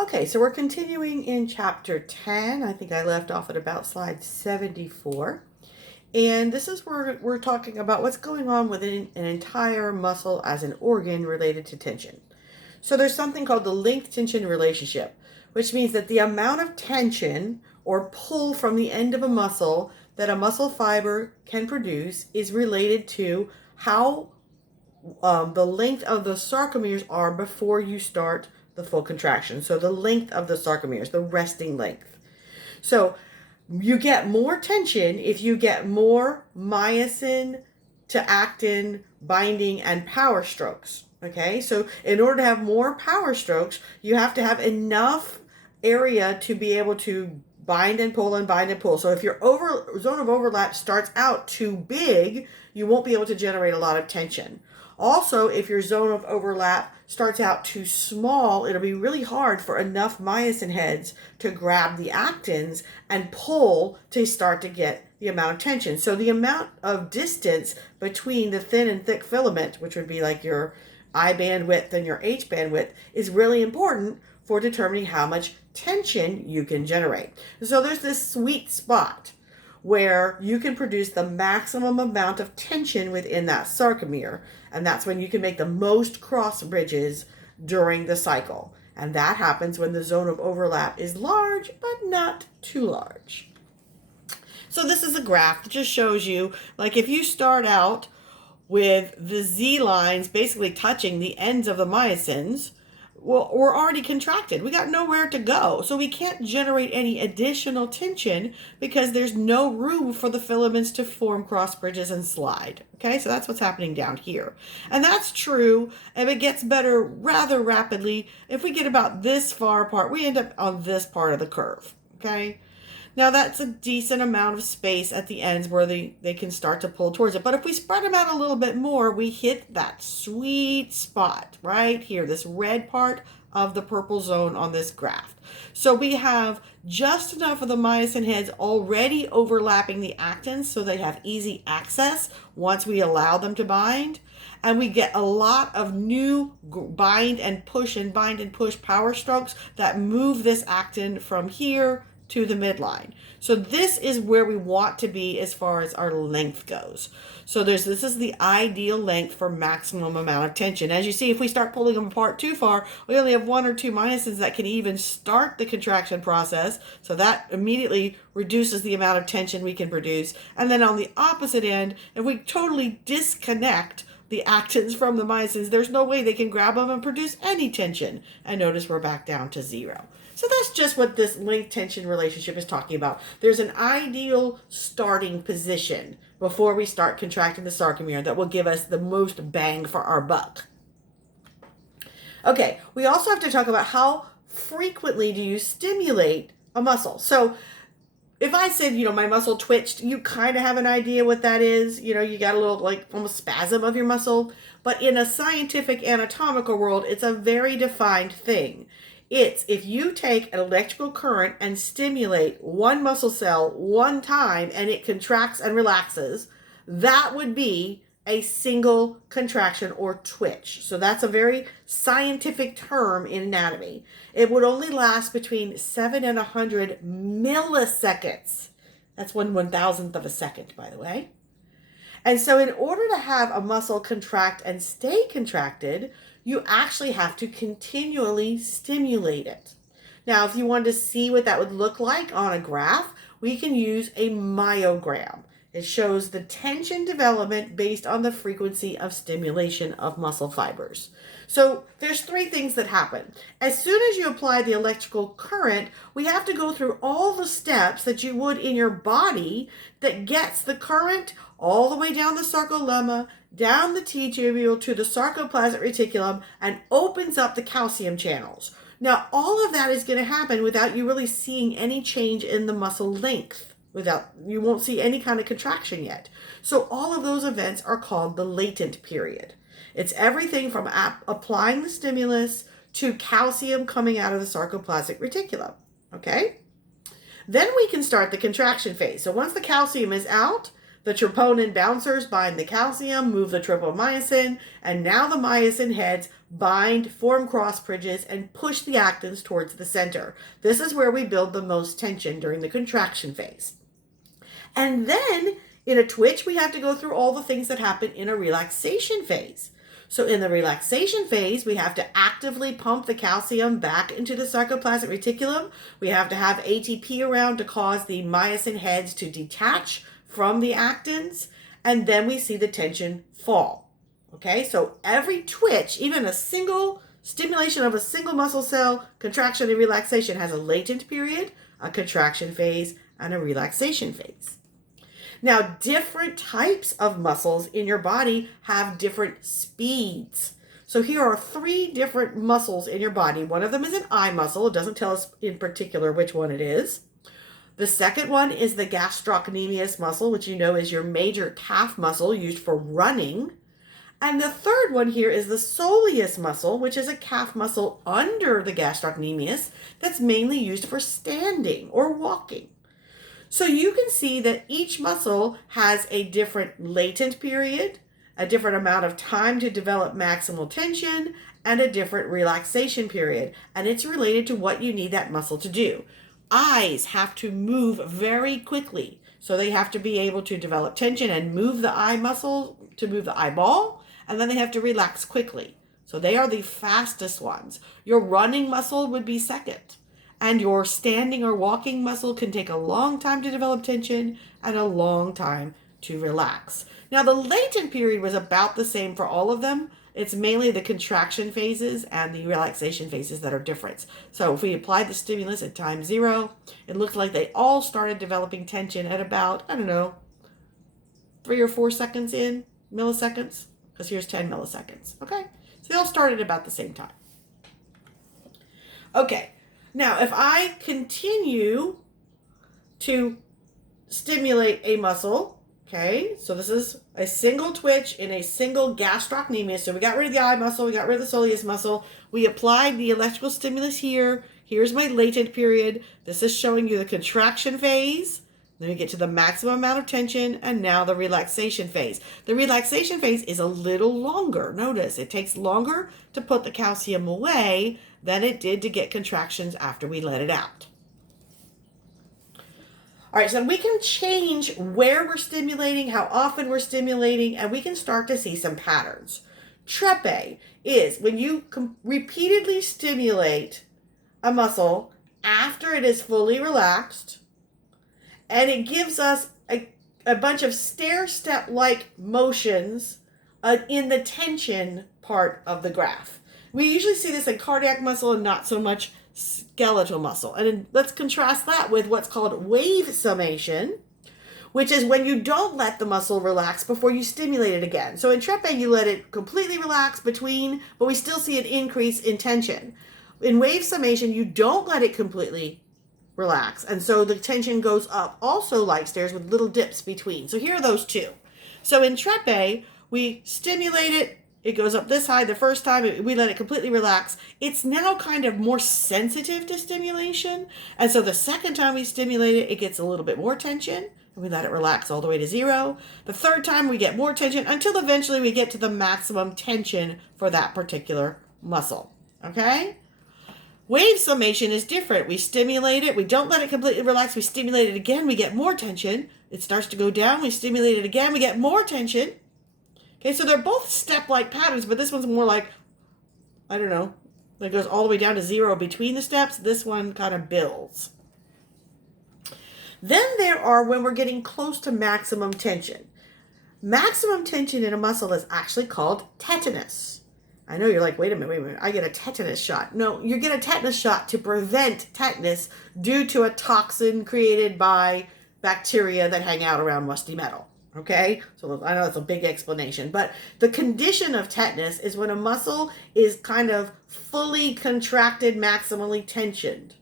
Okay, so we're continuing in chapter 10. I think I left off at about slide 74. And this is where we're talking about what's going on within an entire muscle as an organ related to tension. So there's something called the length tension relationship, which means that the amount of tension or pull from the end of a muscle that a muscle fiber can produce is related to how the length of the sarcomeres are before you start the full contraction. So the length of the sarcomeres, the resting length. So you get more tension if you get more myosin to actin binding and power strokes. Okay, so in order to have more power strokes, you have to have enough area to be able to bind and pull and bind and pull. So if your zone of overlap starts out too big, you won't be able to generate a lot of tension. Also, if your zone of overlap starts out too small, it'll be really hard for enough myosin heads to grab the actins and pull to start to get the amount of tension. So the amount of distance between the thin and thick filament, which would be like your I band width and your H band width, is really important for determining how much tension you can generate. So there's this sweet spot where you can produce the maximum amount of tension within that sarcomere. And that's when you can make the most cross bridges during the cycle. And that happens when the zone of overlap is large, but not too large. So this is a graph that just shows you, like if you start out with the Z lines basically touching the ends of the myosins, well, we're already contracted. We got nowhere to go. So we can't generate any additional tension because there's no room for the filaments to form cross bridges and slide. Okay, so that's what's happening down here. And that's true, and it gets better rather rapidly. If we get about this far apart, we end up on this part of the curve. Okay, now that's a decent amount of space at the ends where they can start to pull towards it. But if we spread them out a little bit more, we hit that sweet spot right here, this red part of the purple zone on this graph. So we have just enough of the myosin heads already overlapping the actins so they have easy access once we allow them to bind. And we get a lot of new bind and push and bind and push power strokes that move this actin from here to the midline. So this is where we want to be as far as our length goes. So this is the ideal length for maximum amount of tension. As you see, if we start pulling them apart too far, we only have one or two myosins that can even start the contraction process. So that immediately reduces the amount of tension we can produce. And then on the opposite end, if we totally disconnect the actins from the myosins, there's no way they can grab them and produce any tension. And notice we're back down to zero. So that's just what this length tension relationship is talking about. There's an ideal starting position before we start contracting the sarcomere that will give us the most bang for our buck. Okay, we also have to talk about how frequently do you stimulate a muscle. So if I said, my muscle twitched, you kind of have an idea what that is. You got a little like almost spasm of your muscle. But in a scientific anatomical world, it's a very defined thing. It's if you take an electrical current and stimulate one muscle cell one time and it contracts and relaxes, that would be a single contraction or twitch. So that's a very scientific term in anatomy. It would only last between 7 and 100 milliseconds. That's 1/1000th of a second, by the way. And so in order to have a muscle contract and stay contracted, you actually have to continually stimulate it. Now, if you wanted to see what that would look like on a graph, we can use a myogram. It shows the tension development based on the frequency of stimulation of muscle fibers. So there's three things that happen. As soon as you apply the electrical current, we have to go through all the steps that you would in your body that gets the current all the way down the sarcolemma, down the T-tubule to the sarcoplasmic reticulum, and opens up the calcium channels. Now, all of that is going to happen without you really seeing any change in the muscle length. You won't see any kind of contraction yet. So all of those events are called the latent period. It's everything from applying the stimulus to calcium coming out of the sarcoplasmic reticulum. Okay? Then we can start the contraction phase. So once the calcium is out, The troponin bouncers bind the calcium, move the tropomyosin, and now the myosin heads bind, form cross bridges, and push the actins towards the center. This is where we build the most tension during the contraction phase. And then in a twitch, we have to go through all the things that happen in a relaxation phase. So in the relaxation phase, we have to actively pump the calcium back into the sarcoplasmic reticulum. We have to have ATP around to cause the myosin heads to detach from the actins, and then we see the tension fall. Okay, so every twitch, even a single stimulation of a single muscle cell, contraction and relaxation has a latent period, a contraction phase, and a relaxation phase. Now, different types of muscles in your body have different speeds. So here are 3 different muscles in your body. One of them is an eye muscle. It doesn't tell us in particular which one it is. The second one is the gastrocnemius muscle, which you know is your major calf muscle used for running. And the third one here is the soleus muscle, which is a calf muscle under the gastrocnemius that's mainly used for standing or walking. So you can see that each muscle has a different latent period, a different amount of time to develop maximal tension, and a different relaxation period. And it's related to what you need that muscle to do. Eyes have to move very quickly. So they have to be able to develop tension and move the eye muscle to move the eyeball. And then they have to relax quickly. So they are the fastest ones. Your running muscle would be second. And your standing or walking muscle can take a long time to develop tension and a long time to relax. Now, the latent period was about the same for all of them. It's mainly the contraction phases and the relaxation phases that are different. So if we apply the stimulus at time 0, it looks like they all started developing tension at about, 3 or 4 seconds in, milliseconds, because here's 10 milliseconds, okay? So they all started about the same time. Okay. Now, if I continue to stimulate a muscle, okay, so this is a single twitch in a single gastrocnemius. So we got rid of the eye muscle, we got rid of the soleus muscle, we applied the electrical stimulus here. Here's my latent period. This is showing you the contraction phase. Then we get to the maximum amount of tension, and now the relaxation phase. The relaxation phase is a little longer. Notice it takes longer to put the calcium away than it did to get contractions after we let it out. All right, so we can change where we're stimulating, how often we're stimulating, and we can start to see some patterns. Treppe is when you repeatedly stimulate a muscle after it is fully relaxed, and it gives us a bunch of stair-step-like motions in the tension part of the graph. We usually see this in cardiac muscle and not so much skeletal muscle. And let's contrast that with what's called wave summation, which is when you don't let the muscle relax before you stimulate it again. So in Treppe, you let it completely relax between, but we still see an increase in tension. In wave summation, you don't let it completely relax. And so the tension goes up also like stairs with little dips between. So here are those two. So in Treppe, we stimulate it. It goes up this high the first time. We let it completely relax. It's now kind of more sensitive to stimulation. And so the second time we stimulate it, it gets a little bit more tension. And we let it relax all the way to 0. The third time we get more tension until eventually we get to the maximum tension for that particular muscle. Okay? Wave summation is different. We stimulate it. We don't let it completely relax. We stimulate it again. We get more tension. It starts to go down. We stimulate it again. We get more tension. Okay, so they're both step-like patterns, but this one's more like, it goes all the way down to 0 between the steps. This one kind of builds. Then there are when we're getting close to maximum tension. Maximum tension in a muscle is actually called tetanus. I know you're like, wait a minute, I get a tetanus shot. No, you get a tetanus shot to prevent tetanus due to a toxin created by bacteria that hang out around musty metal. Okay, so I know that's a big explanation, but the condition of tetanus is when a muscle is kind of fully contracted, maximally tensioned.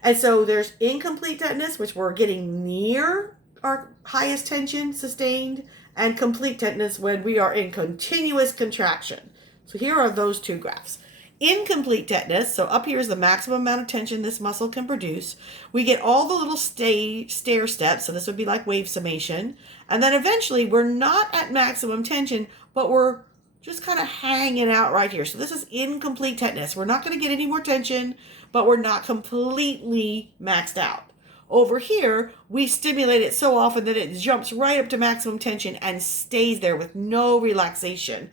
And so there's incomplete tetanus, which we're getting near our highest tension sustained, and complete tetanus when we are in continuous contraction. So here are those two graphs. incomplete tetanus, so up here is the maximum amount of tension this muscle can produce. We get all the little stair steps, so this would be like wave summation. And then eventually we're not at maximum tension, but we're just kind of hanging out right here. So this is incomplete tetanus. We're not going to get any more tension, but we're not completely maxed out. Over here, we stimulate it so often that it jumps right up to maximum tension and stays there with no relaxation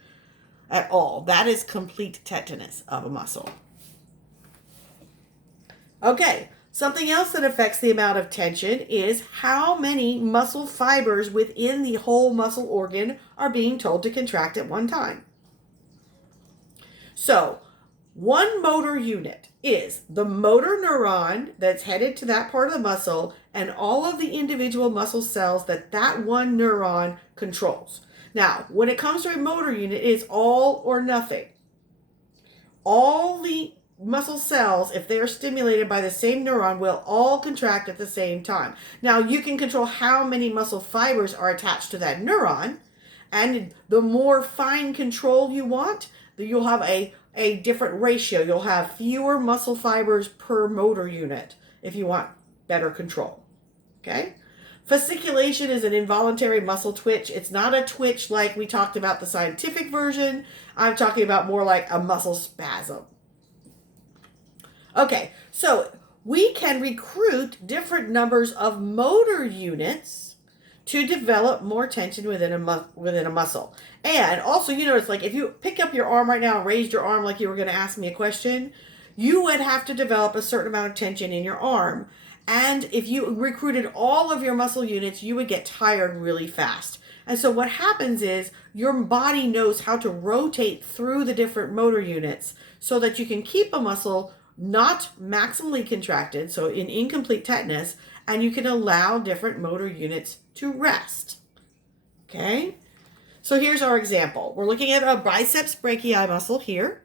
at all. That is complete tetanus of a muscle. Okay, something else that affects the amount of tension is how many muscle fibers within the whole muscle organ are being told to contract at one time. So, one motor unit is the motor neuron that's headed to that part of the muscle and all of the individual muscle cells that one neuron controls. Now, when it comes to a motor unit, it's all or nothing. All the muscle cells, if they are stimulated by the same neuron, will all contract at the same time. Now, you can control how many muscle fibers are attached to that neuron, and the more fine control you want, you'll have a different ratio. You'll have fewer muscle fibers per motor unit if you want better control. Okay? Fasciculation is an involuntary muscle twitch. It's not a twitch like we talked about the scientific version. I'm talking about more like a muscle spasm. Okay, so we can recruit different numbers of motor units to develop more tension within a muscle. And also, you notice, like if you pick up your arm right now and raised your arm like you were going to ask me a question, you would have to develop a certain amount of tension in your arm. And if you recruited all of your muscle units, you would get tired really fast. And so what happens is your body knows how to rotate through the different motor units so that you can keep a muscle not maximally contracted, so in incomplete tetanus, and you can allow different motor units to rest. Okay? So here's our example. We're looking at a biceps brachii muscle here.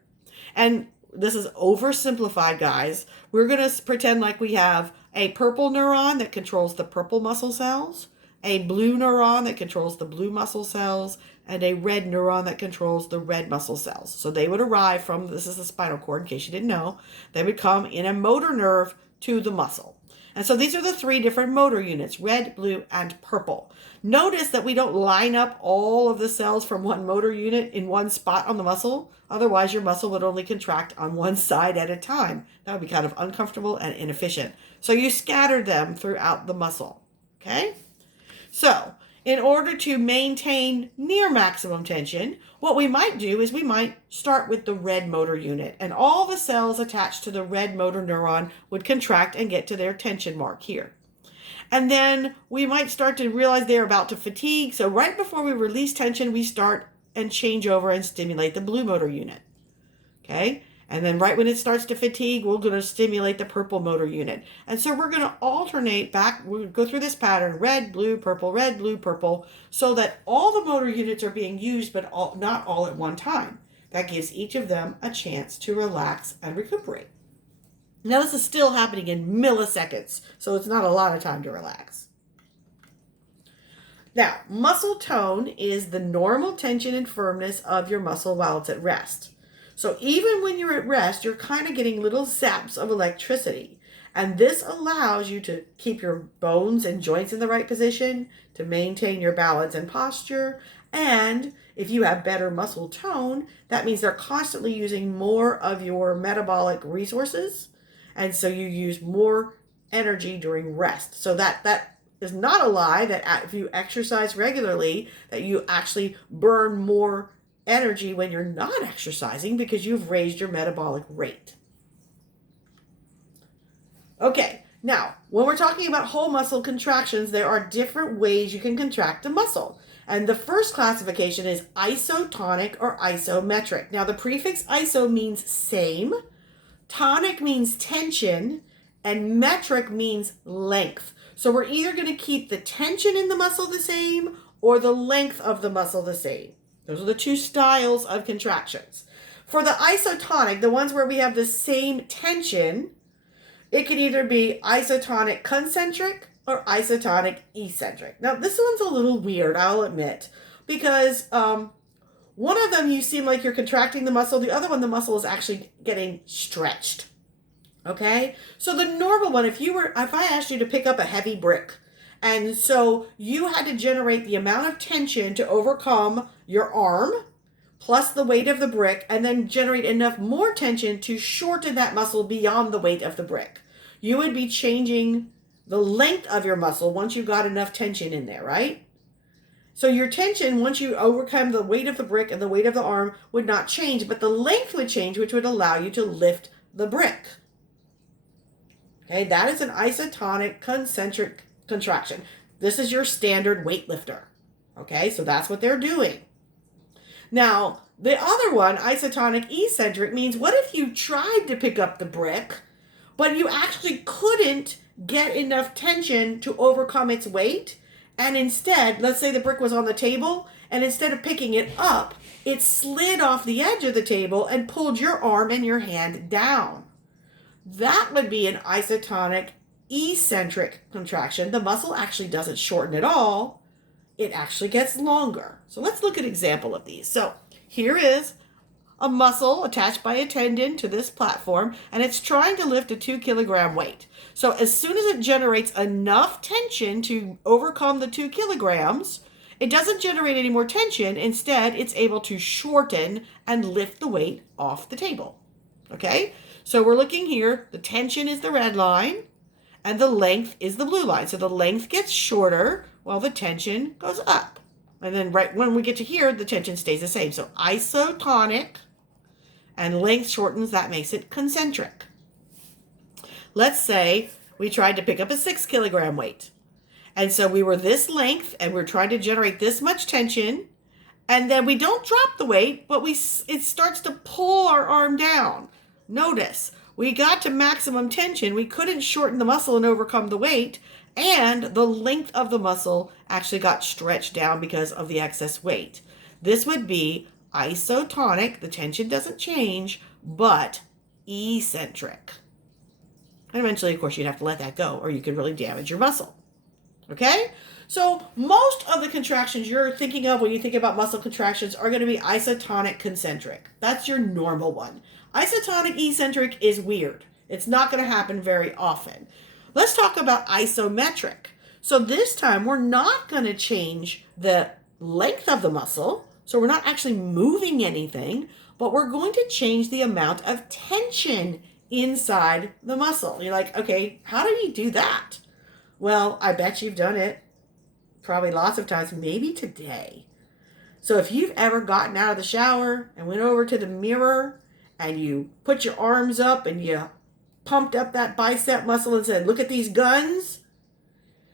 And this is oversimplified, guys. We're going to pretend like we have a purple neuron that controls the purple muscle cells, a blue neuron that controls the blue muscle cells, and a red neuron that controls the red muscle cells. So they would arrive from, this is the spinal cord in case you didn't know, they would come in a motor nerve to the muscle. And so these are the three different motor units, red, blue, and purple. Notice that we don't line up all of the cells from one motor unit in one spot on the muscle. Otherwise, your muscle would only contract on one side at a time. That would be kind of uncomfortable and inefficient. So you scatter them throughout the muscle. Okay? So, in order to maintain near maximum tension, what we might do is we might start with the red motor unit, and all the cells attached to the red motor neuron would contract and get to their tension mark here. And then we might start to realize they're about to fatigue, so right before we release tension, we start and change over and stimulate the blue motor unit. Okay? And then right when it starts to fatigue, we're going to stimulate the purple motor unit. And so we're going to alternate back, we'll go through this pattern, red, blue, purple, so that all the motor units are being used, but not all at one time. That gives each of them a chance to relax and recuperate. Now this is still happening in milliseconds, so it's not a lot of time to relax. Now, muscle tone is the normal tension and firmness of your muscle while it's at rest. So even when you're at rest, you're kind of getting little zaps of electricity. And this allows you to keep your bones and joints in the right position, to maintain your balance and posture. And if you have better muscle tone, that means they're constantly using more of your metabolic resources. And so you use more energy during rest. So that is not a lie that if you exercise regularly, that you actually burn more energy when you're not exercising because you've raised your metabolic rate. Okay, now when we're talking about whole muscle contractions, there are different ways you can contract a muscle. And the first classification is isotonic or isometric. Now the prefix iso means same, tonic means tension, and metric means length. So we're either going to keep the tension in the muscle the same or the length of the muscle the same. Those are the two styles of contractions. For the isotonic, the ones where we have the same tension, it can either be isotonic concentric or isotonic eccentric. Now, this one's a little weird, I'll admit, because One of them, you seem like you're contracting the muscle. The other one, the muscle is actually getting stretched. Okay? So the normal one, if I asked you to pick up a heavy brick, and so you had to generate the amount of tension to overcome your arm, plus the weight of the brick, and then generate enough more tension to shorten that muscle beyond the weight of the brick. You would be changing the length of your muscle once you got enough tension in there, right? So your tension, once you overcome the weight of the brick and the weight of the arm, would not change, but the length would change, which would allow you to lift the brick. Okay, that is an isotonic concentric contraction. This is your standard weightlifter. Okay, so that's what they're doing. Now, the other one, isotonic eccentric, means what if you tried to pick up the brick, but you actually couldn't get enough tension to overcome its weight, and instead, let's say the brick was on the table, and instead of picking it up, it slid off the edge of the table and pulled your arm and your hand down. That would be an isotonic eccentric contraction. The muscle actually doesn't shorten at all. It actually gets longer. So let's look at an example of these. So here is a muscle attached by a tendon to this platform, and it's trying to lift a 2-kilogram weight. So as soon as it generates enough tension to overcome the 2 kilograms, it doesn't generate any more tension. Instead, it's able to shorten and lift the weight off the table. Okay? So we're looking here. The tension is the red line, and the length is the blue line. So the length gets shorter while the tension goes up. And then right when we get to here, the tension stays the same. So isotonic, and length shortens, that makes it concentric. Let's say we tried to pick up a 6-kilogram weight. And so we were this length, and we're trying to generate this much tension. And then we don't drop the weight, but it starts to pull our arm down. Notice, we got to maximum tension. We couldn't shorten the muscle and overcome the weight. And the length of the muscle actually got stretched down because of the excess weight. This would be isotonic. The tension doesn't change, but eccentric. And eventually, of course, you'd have to let that go, or you could really damage your muscle. Okay? So most of the contractions you're thinking of when you think about muscle contractions are going to be isotonic concentric. That's your normal one. Isotonic eccentric is weird. It's not going to happen very often. Let's talk about isometric. So this time we're not going to change the length of the muscle. So we're not actually moving anything, but we're going to change the amount of tension inside the muscle. You're like, okay, how do you do that? Well, I bet you've done it probably lots of times, maybe today. So if you've ever gotten out of the shower and went over to the mirror and you put your arms up and you pumped up that bicep muscle and said, look at these guns,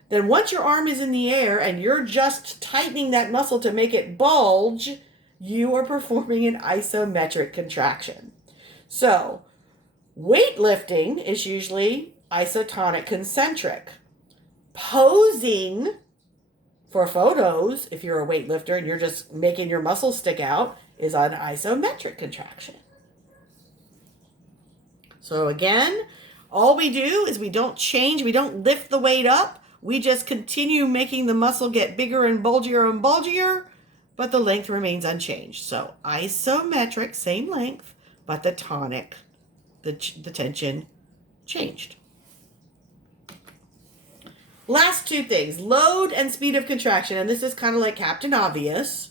then once your arm is in the air and you're just tightening that muscle to make it bulge, you are performing an isometric contraction. So weightlifting is usually isotonic concentric. Posing for photos, if you're a weightlifter and you're just making your muscles stick out, is an isometric contraction. So again, all we do is we don't change, we don't lift the weight up, we just continue making the muscle get bigger and bulgier, but the length remains unchanged. So isometric, same length, but the tonic, the tension changed. Last two things, load and speed of contraction. And this is kind of like Captain Obvious.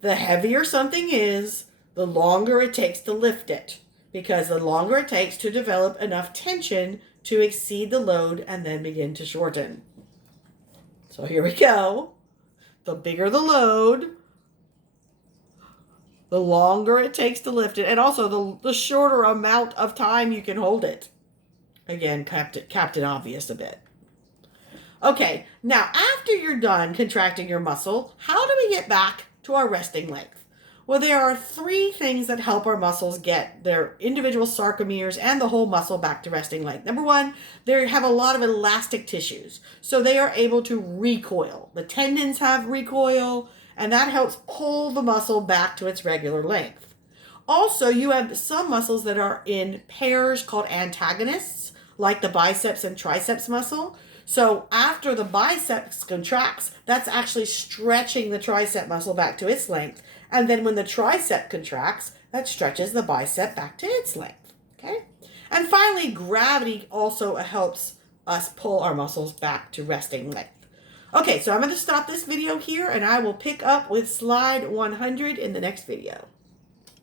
The heavier something is, the longer it takes to lift it. Because the longer it takes to develop enough tension to exceed the load and then begin to shorten. So here we go. The bigger the load, the longer it takes to lift it. And also the shorter amount of time you can hold it. Again, Captain Obvious a bit. Okay, now after you're done contracting your muscle, how do we get back to our resting length? Well, there are three things that help our muscles get their individual sarcomeres and the whole muscle back to resting length. Number one, they have a lot of elastic tissues, so they are able to recoil. The tendons have recoil, and that helps pull the muscle back to its regular length. Also, you have some muscles that are in pairs called antagonists, like the biceps and triceps muscle. So after the biceps contracts, that's actually stretching the tricep muscle back to its length. And then when the tricep contracts, that stretches the bicep back to its length. Okay? And finally, gravity also helps us pull our muscles back to resting length. Okay, so I'm going to stop this video here and I will pick up with slide 100 in the next video.